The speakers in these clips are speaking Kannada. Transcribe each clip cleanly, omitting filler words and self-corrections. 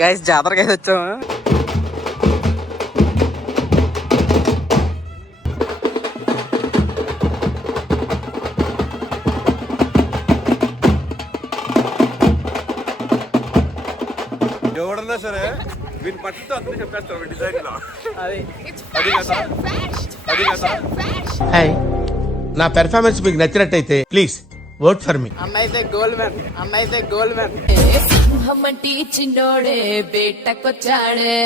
గైస్ జాతరకి అయితే వచ్చాము. ఎవడన్నా సరే వీని పట్టుతో అందరూ చెప్పేస్తారు డిజైన్ లో. హాయ్, నా పెర్ఫార్మెన్స్ మీకు నచ్చినట్టయితే ప్లీజ్ ఓట్ ఫర్ మీ. అన్నైతే గోల్డ్ మ్యాన్, అన్నైతే గోల్డ్ మ్యాన్. సింహమంటి చిన్నోడే బేటకొచ్చాడే.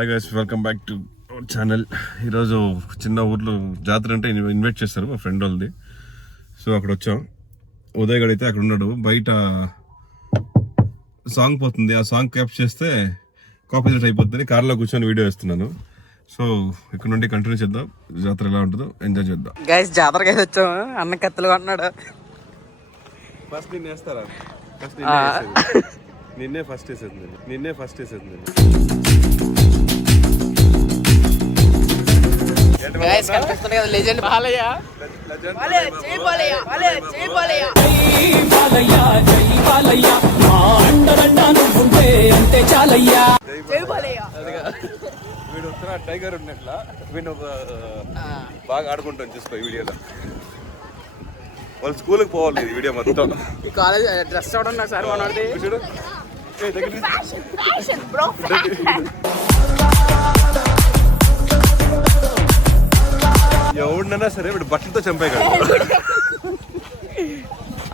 Hi guys, welcome back to channel. ఈరోజు చిన్న ఊర్లో జాతర అంటే ఇన్వైట్ చేస్తారు మా ఫ్రెండ్ వాళ్ళది. సో అక్కడ వచ్చాం. ఉదయ్ గడ్ అయితే అక్కడ ఉన్నాడు. బయట సాంగ్ పోతుంది, ఆ సాంగ్ క్యాప్చర్ చేస్తే కాపీరైట్ అయిపోతుంది. కార్లో కూర్చొని వీడియో వేస్తున్నాను. సో ఇక్కడ నుండి కంటిన్యూ చేద్దాం. జాతర ఎలా ఉంటుందో ఎంజాయ్ చేద్దాం. గైస్ జాతరకి అయితే వచ్చాము. అన్న కత్తులు కొన్నాడు. ఫస్ట్ నిన్ను వేస్తారా? నిన్నే ఫస్ట్ వేసేది. గైస్ కనిపిస్తుంది కదా లెజెండ్ బాలయ్య. వీడు వస్తున్నా టైగర్ ఉన్నట్లా వీడు బాగా ఆడుకుంటాను చూసుకో ఈ వీడియోలో. వాళ్ళు స్కూల్కి పోవాలి ఈ వీడియో మొత్తం. ఈ కాలేజ్ డ్రెస్ చూడండి ఒకసారి మనోడిది. చూడు ఎవడినైనా సరే వీడు బట్టలతో చంపాయి కదా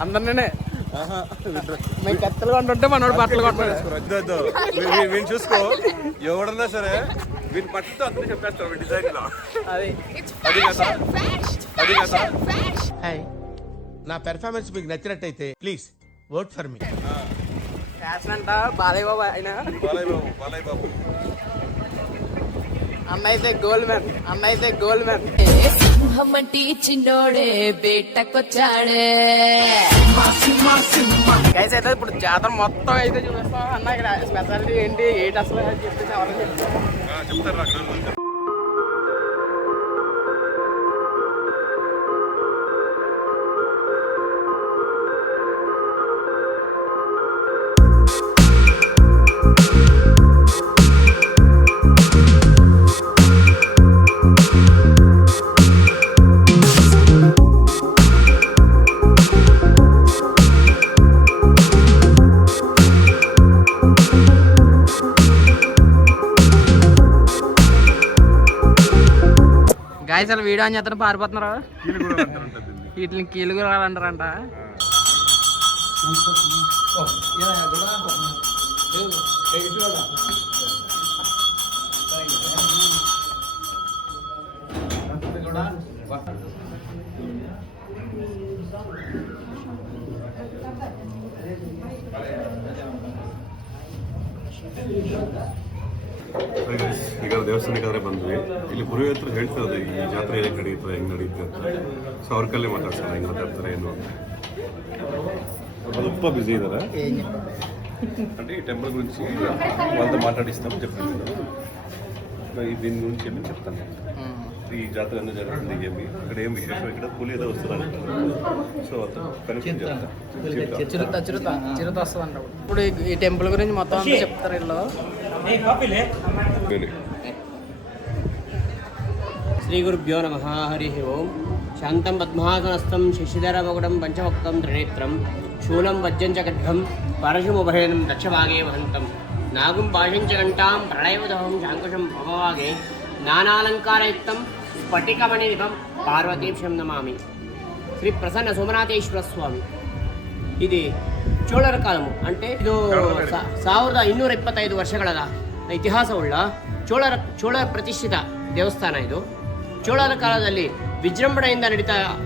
అందరినే. మేము కత్తులు కొంటుంటే మనోడు బట్టలు కొంటాడు. వీడిని చూసుకో. ఎవడన్నా సరే వీని బట్టలతో అందరూ చెప్పేస్తారు డిజైన్ లో. అది కదా. హాయ్, నా పెర్ఫార్మెన్స్ మీకు నచ్చినట్టయితే please vote for me. Fashion అంట బాలయ్య బాబు. ఆయన బాలయ్య బాబు అన్నైతే గోల్డ్ మ్యాన్, అన్నైతే గోల్డ్ మ్యాన్. సింహమంటి చిన్నోడే బేటకొచ్చాడే. గైస్ అయితే ఇప్పుడు జాతర మొత్తం అయితే చూపిస్తాం. అన్న ఇక్కడ స్పెషాలిటీ ఏంటి ఏంటి అసలు చెప్పేసి ఎవరైనా చెప్తారు అక్కడ. గాయస్ అసలు వీడియో అని చేస్తారు పారిపోతున్నారు. వీటిని కీలుగు అంటారంట. ಈಗ ದೇವಸ್ಥಾನಕ್ಕೆ ಬಂದ್ವಿ. ಇಲ್ಲಿ ಪುರೋಹಿತರು ಹೇಳ್ತಾರೆ ಈ ಜಾತ್ರೆ ಹೇಗೆ ನಡೀತದೆ, ಹೆಂಗೆ ನಡೀತದೆ ಅಂತ. ಸೊ ಅವ್ರ ಕಲ್ಲೇ ಮಾತಾಡ್ತಾರೆ, ಹೆಂಗೆ ಮಾತಾಡ್ತಾರೆ ಏನು ಅಂತ. ತುಂಬ బిజీ ఇదారా అంటే ఈ టెంపుల్ గురించి వాళ్ళతో మాట్లాడిస్తాం చెప్తాను. దీని గురించి ఏమి చెప్తాను. ఈ జాతర ఎందుకు జరుగుతుంది, ఏమి ఇక్కడ ఏం విశేషం, ఇక్కడ కూలి ఏదో వస్తుందంట. సో కనెక్షన్ చెప్తాను. చిరుత వస్తుంది. ఇప్పుడు ఈ టెంపుల్ గురించి మొత్తం అంతా చెప్తారు వీళ్ళు. శ్రీ గురుభ్యో నమః. హరి ఓం. శాంతం పద్మాసనస్థం శశిధరమకుటం పంచవక్తం త్రినేత్రం శూలం వజ్రం చ ఖడ్గం పరశుముభయనం దక్షభాగే వహంతం నాగం పాశం చ ఘంటాం ప్రళయవదహం శాంకుశం భవవాగే నానాలంకారయుక్తం స్ఫటికమణినిభం పార్వతీశం నమామి. శ్రీ ప్రసన్న సోమనాథేశ్వర స్వామి. ఇది ಚೋಳರ ಕಾಲము అంటే ಇದು 1225 ವರ್ಷಗಳ ಇತಿಹಾಸವುಳ್ಳ ಚೋಳರ ಪ್ರತಿಷ್ಠಿತ ದೇವಸ್ಥಾನ ಇದು. ಚೋಳರ ಕಾಲದಲ್ಲಿ ವಿಜೃಂಭಣೆಯಿಂದ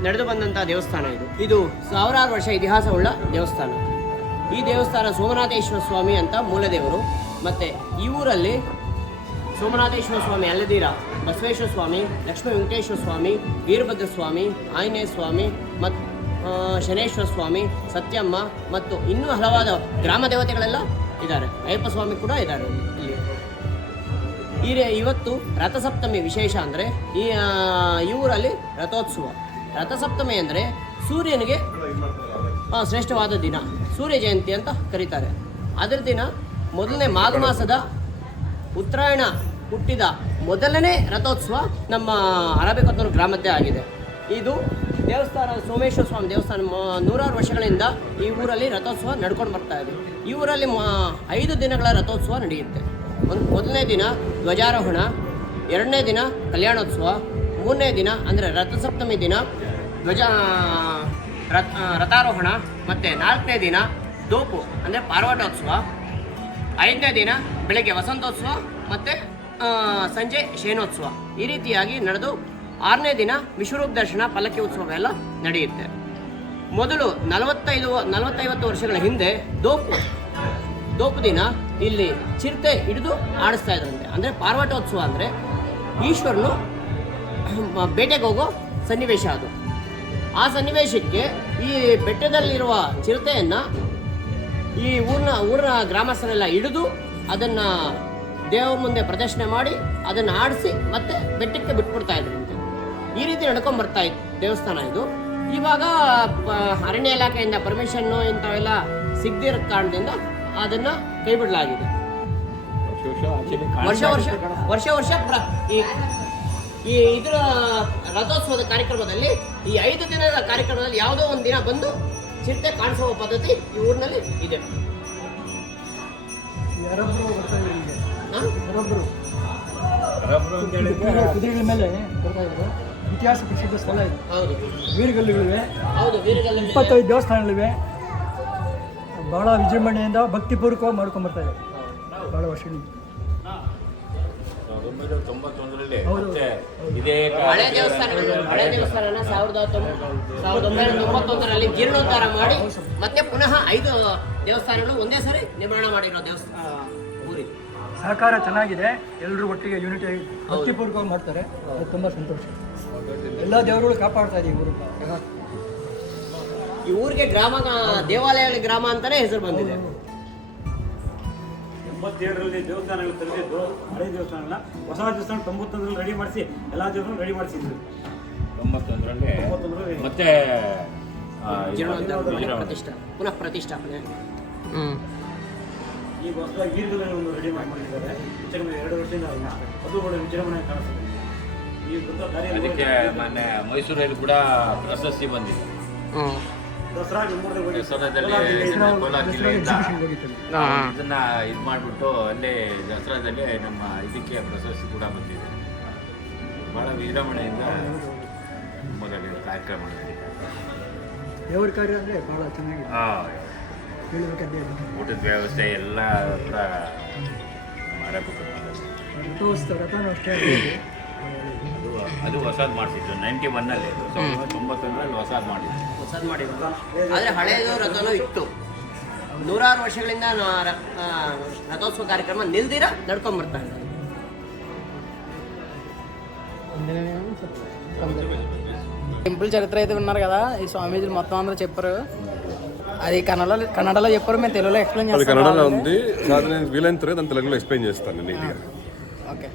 ನಡೆದು ಬಂದಂಥ ದೇವಸ್ಥಾನ ಇದು. ಇದು ಸಾವಿರಾರು ವರ್ಷ ಇತಿಹಾಸವುಳ್ಳ ದೇವಸ್ಥಾನ. ಈ ದೇವಸ್ಥಾನ ಸೋಮನಾಥೇಶ್ವರ ಸ್ವಾಮಿ ಅಂತ ಮೂಲದೇವರು. ಮತ್ತು ಈ ಊರಲ್ಲಿ ಸೋಮನಾಥೇಶ್ವರ ಸ್ವಾಮಿ ಅಲ್ಲದೀರ ಬಸವೇಶ್ವರ ಸ್ವಾಮಿ, ಲಕ್ಷ್ಮೀ ವೆಂಕಟೇಶ್ವರ ಸ್ವಾಮಿ, ವೀರಭದ್ರ ಸ್ವಾಮಿ, ಆಂಜನೇಯ ಸ್ವಾಮಿ ಮತ್ತು ಶನೇಶ್ವರ ಸ್ವಾಮಿ, ಸತ್ಯಮ್ಮ ಮತ್ತು ಇನ್ನೂ ಹಲವಾದ ಗ್ರಾಮ ದೇವತೆಗಳೆಲ್ಲ ಇದ್ದಾರೆ. ಅಯ್ಯಪ್ಪ ಸ್ವಾಮಿ ಕೂಡ ಇದ್ದಾರೆ ಇಲ್ಲಿ. ಇವತ್ತು ರಥಸಪ್ತಮಿ ವಿಶೇಷ ಅಂದರೆ ಈ ಊರಲ್ಲಿ ರಥೋತ್ಸವ. ರಥಸಪ್ತಮಿ ಅಂದರೆ ಸೂರ್ಯನಿಗೆ ಶ್ರೇಷ್ಠವಾದ ದಿನ, ಸೂರ್ಯ ಜಯಂತಿ ಅಂತ ಕರೀತಾರೆ. ಅದರ ದಿನ ಮೊದಲನೇ ಮಾಘ ಮಾಸದ ಉತ್ತರಾಯಣ ಹುಟ್ಟಿದ ಮೊದಲನೇ ರಥೋತ್ಸವ ನಮ್ಮ ಅರಬಿಕೊತ್ತೂರು ಗ್ರಾಮದ್ದೇ ಆಗಿದೆ. ಇದು ದೇವಸ್ಥಾನ ಸೋಮೇಶ್ವರ ಸ್ವಾಮಿ ದೇವಸ್ಥಾನ 100 ವರ್ಷಗಳಿಂದ ಈ ಊರಲ್ಲಿ ರಥೋತ್ಸವ ನಡ್ಕೊಂಡು ಬರ್ತಾ ಇದೆ. ಈ ಊರಲ್ಲಿ 5 ದಿನಗಳ ರಥೋತ್ಸವ ನಡೆಯುತ್ತೆ. ಮೊದಲನೇ ದಿನ ಧ್ವಜಾರೋಹಣ, 2ನೇ ದಿನ ಕಲ್ಯಾಣೋತ್ಸವ, 3ನೇ ದಿನ ಅಂದರೆ ರಥಸಪ್ತಮಿ ದಿನ ರಥಾರೋಹಣ, ಮತ್ತು 4ನೇ ದಿನ ದೋಪು ಅಂದರೆ ಪಾರ್ವಟೋತ್ಸವ, 5ನೇ ದಿನ ಬೆಳಗ್ಗೆ ವಸಂತೋತ್ಸವ ಮತ್ತು ಸಂಜೆ ಶಯನೋತ್ಸವ. ಈ ರೀತಿಯಾಗಿ ನಡೆದು 6ನೇ ದಿನ ವಿಶ್ವರೂಪ ದರ್ಶನ, ಪಲ್ಲಕ್ಕಿ ಉತ್ಸವ ಎಲ್ಲ ನಡೆಯುತ್ತೆ. ಮೊದಲು 40-50 ವರ್ಷಗಳ ಹಿಂದೆ ದೋಪು ದಿನ ಇಲ್ಲಿ ಚಿರತೆ ಹಿಡಿದು ಆಡಿಸ್ತಾ ಇದ್ರಂತೆ. ಅಂದರೆ ಪಾರ್ವಟೋತ್ಸವ ಅಂದರೆ ಈಶ್ವರನು ಬೇಟೆಗೆ ಹೋಗೋ ಸನ್ನಿವೇಶ ಅದು. ಆ ಸನ್ನಿವೇಶಕ್ಕೆ ಈ ಬೆಟ್ಟದಲ್ಲಿರುವ ಚಿರತೆಯನ್ನು ಈ ಊರಿನ ಗ್ರಾಮಸ್ಥರೆಲ್ಲ ಹಿಡಿದು ಅದನ್ನು ದೇವರ ಮುಂದೆ ಪ್ರದರ್ಶನ ಮಾಡಿ ಅದನ್ನು ಆಡಿಸಿ ಮತ್ತೆ ಬೆಟ್ಟಕ್ಕೆ ಬಿಟ್ಬಿಡ್ತಾ ಇದ್ರಂತೆ. ಈ ರೀತಿ ನಡ್ಕೊಂಡು ಬರ್ತಾ ಇತ್ತು ದೇವಸ್ಥಾನ ಇದು. ಇವಾಗ ಅರಣ್ಯ ಇಲಾಖೆಯಿಂದ ಪರ್ಮಿಷನ್ನು ಇಂಥವೆಲ್ಲ ಸಿಗದಿರೋ ಕಾರಣದಿಂದ ಅದನ್ನು ಕೈ ಬಿಡಲಾಗಿದೆ. ವರ್ಷ ಈ ಇದರ ರಥೋತ್ಸವದ ಕಾರ್ಯಕ್ರಮದಲ್ಲಿ ಈ 5 ದಿನದ ಕಾರ್ಯಕ್ರಮದಲ್ಲಿ ಯಾವುದೋ ಒಂದು ದಿನ ಬಂದು ಚಿರತೆ ಕಾಣಿಸುವ ಪದ್ಧತಿ ಈ ಊರಿನಲ್ಲಿ ಇದೆ. ಕುದುರೆಗಳ ಮೇಲೆ ಬರ್ತಾ ಇದ್ರು. ಇತಿಹಾಸ ಪ್ರಸಿದ್ಧ ಸ್ಥಳ ಇದೆ. ಹೌದು, ವೀರಗಲ್ಲುಗಳಿವೆ. ಹೌದು, ವೀರಗಲ್ಲು 25 ದೇವಸ್ಥಾನಗಳಿವೆ. ಬಹಳ ವಿಜೃಂಭಣೆಯಿಂದ ಭಕ್ತಿಪೂರ್ವಕವಾಗಿ ಮಾಡ್ಕೊಂಡ್ಬರ್ತಾ ಇದೆ ಬಹಳ ವರ್ಷಗಳಿಂದ. 1991ರಲ್ಲಿ ಹಳೆ ದೇವಸ್ಥಾನನ 1991ರಲ್ಲಿ ಜೀರ್ಣೋದ್ಧಾರ ಮಾಡಿ ಮತ್ತೆ ಪುನಃ 5 ದೇವಸ್ಥಾನಗಳು ಒಂದೇ ಸರಿ ನಿರ್ಮಾಣ ಮಾಡಿರೋ ದೇವಸ್ಥಾನ ಊರಿಗೆ. ಸಹಕಾರ ಚೆನ್ನಾಗಿದೆ. ಎಲ್ಲರೂ ಒಟ್ಟಿಗೆ ಯೂನಿಟಿ ಆಗಿ ಭಕ್ತಿಪೂರ್ವಕವಾಗಿ ಮಾಡ್ತಾರೆ. ಅದು ತುಂಬ ಸಂತೋಷ. ಎಲ್ಲ ದೇವರುಗಳು ಕಾಪಾಡ್ತಾ ಇದೆ ಈ ಊರಿಗೆ ದೇವಾಲಯಗಳ ಗ್ರಾಮ ಅಂತಾನೆ ಹೆಸರು ಬಂದಿದೆ. 87ರಲ್ಲಿ ದೇವಸ್ಥಾನಗಳು ತೆರೆದಿದ್ದು ಹಳೆ ದೇವಸ್ಥಾನಗಳನ್ನ ಹೊಸ ದೇವಸ್ಥಾನ 91ರಲ್ಲಿ ರೆಡಿ ಮಾಡಿಸಿ ಎಲ್ಲ ದೇವಸ್ಥಾನ ರೆಡಿ ಮಾಡಿಸಿದ್ರು. 91ರಲ್ಲಿ ಮತ್ತೆ ಪುನಃ ಪ್ರತಿಷ್ಠಾಪನೆ. ಈಗ ಹೊಸದಾಗಿ ವೀರಗಲ್ಲನ್ನು ರೆಡಿ ಮಾಡಿದ್ದಾರೆ. ವಿಜೃಂಭಣೆ 2 ವರ್ಷದಿಂದ ಅದು ಕೂಡ ವಿಜೃಂಭಣೆ ಕಾಣಿಸ್ತದೆ. ಈ ಅದಕ್ಕೆ ಮೊನ್ನೆ ಮೈಸೂರಲ್ಲಿ ಕೂಡ ಪ್ರಶಸ್ತಿ ಬಂದಿದೆ. ದಸರಾದಲ್ಲಿ ಕೋಲಾರ ಜಿಲ್ಲೆಯಿಂದ ಇದನ್ನ ಇದು ಮಾಡಿಬಿಟ್ಟು ಅಲ್ಲೇ ದಸರಾದಲ್ಲಿ ನಮ್ಮ ಇದಕ್ಕೆ ಪ್ರಶಸ್ತಿ ಕೂಡ ಬಂದಿದೆ. ಬಹಳ ವಿಜೃಂಭಣೆಯಿಂದ ಮೊದಲಿನ ಕಾರ್ಯಕ್ರಮ ದೇವರ ಕಾರ್ಯ ಅಂದರೆ ಭಾಳ ಚೆನ್ನಾಗಿದೆ. ಊಟದ ವ್ಯವಸ್ಥೆ ಎಲ್ಲ ಕೂಡ ಮಾಡಬೇಕು. ರಥನೂ ಅಷ್ಟೇ. ಅದು ಹೊಸದು ಮಾಡಿಸಿದ್ರು 91ನಲ್ಲಿ. 91ರಲ್ಲಿ ಹೊಸದು ಮಾಡಿದ್ರು. ಆದರೆ ಹಳೆಯದು ರಥನೂ ಇತ್ತು. 100 ವರ್ಷಗಳಿಂದ ರಥೋತ್ಸವ ಕಾರ್ಯಕ್ರಮ ನಿಲ್ದಿರ ನಡ್ಕೊಂಡ್ಬರ್ತಾ ಇದ್ದಾರೆ. టెంపుల్ చరిత్ర అయితే విన్నారు కదా. ఈ స్వామీజీలు మొత్తం అందరూ చెప్పారు. అది కన్నడలో చెప్పారు, మేము తెలుగులో ఎక్స్ప్లెయిన్ చేస్తాం. అది కన్నడలో ఉంది. నేను వీలైనంత దాన్ని తెలుగులో ఎక్స్ప్లెయిన్ చేస్తాను నీట్గా. ఓకే.